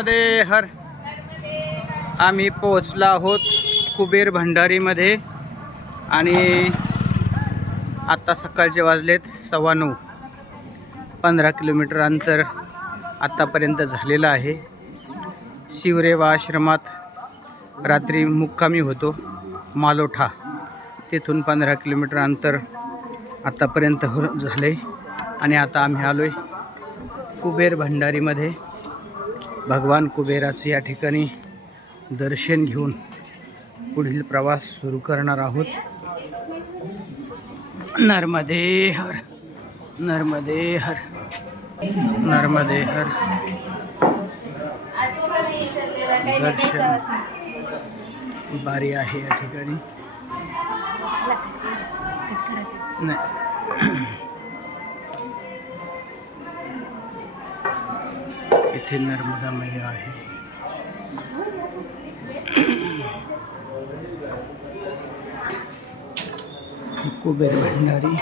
मध्ये हर आम्ही पोहोचलो आहोत कुबेर भंडारीमध्ये आणि आता सकाळचे वाजलेत 9:15. 15 किलोमीटर अंतर आतापर्यंत झालेलं आहे. शिवरेवा आश्रमात रात्री मुक्कामी होतो मालोठा, तिथून 15 किलोमीटर अंतर आतापर्यंत झाले आणि आता आम्ही आलोय कुबेर भंडारीमध्ये. भगवान कुबेराचे या ठिकाणी दर्शन घेऊन पुढील प्रवास सुरू करणार आहोत. नर्मदे हर, नर्मदे हर, नर्मदे हर. दर्शन बारी आहे या ठिकाणी. इथे नर्मदा मैया आहे. कुबेर भंडारी.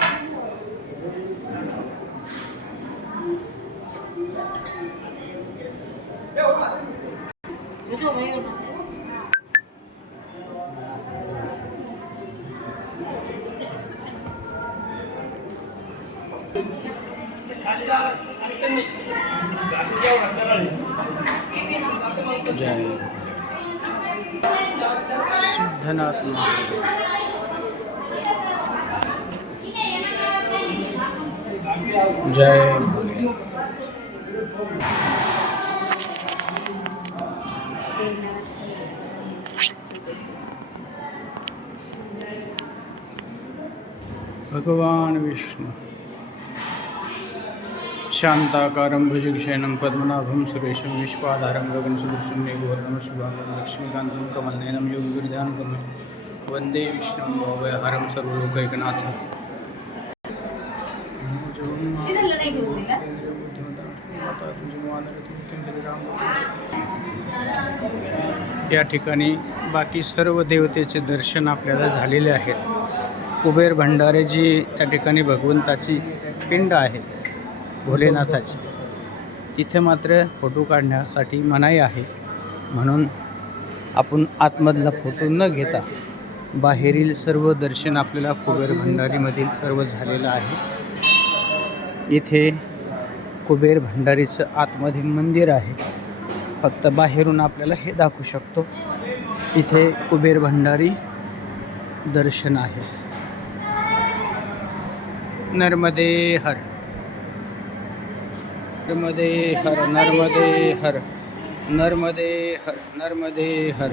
जय सिद्धनाथ महाराज. जय भगवान विष्णु. शांताकारं भुजगशयनं पद्मनाभं सुरेशं विश्वाधारं गगनसदृशं मेघवर्णं शुभांगं लक्ष्मीकान्तं कमलनयनं योगिविरध्यानं वन्दे विष्णुं भवभयहरं सर्वलोकैकनाथं. या ठिकाणी बाकी सर्व देवतेचे दर्शन आपल्याला झालेले आहेत. कुबेर भंडारी जी त्या ठिकाणी भगवंताची पिंड आहे भोलेनाथाची, तिथे मात्र फोटो काढण्यासाठी मनाई आहे. म्हणून आपण आतमधला फोटो न घेता बाहेरील सर्व दर्शन आपल्याला कुबेर भंडारीमधील सर्व झालेलं आहे. इथे कुबेर भंडारीचं आतमध्ये मंदिर आहे, फक्त बाहेरून आपल्याला हे दाखवू शकतो. इथे कुबेर भंडारी दर्शन आहे. नर्मदे हर, नर्मदे हर, नर्मदे हर, नर्मदे हर, नर्मदे हर.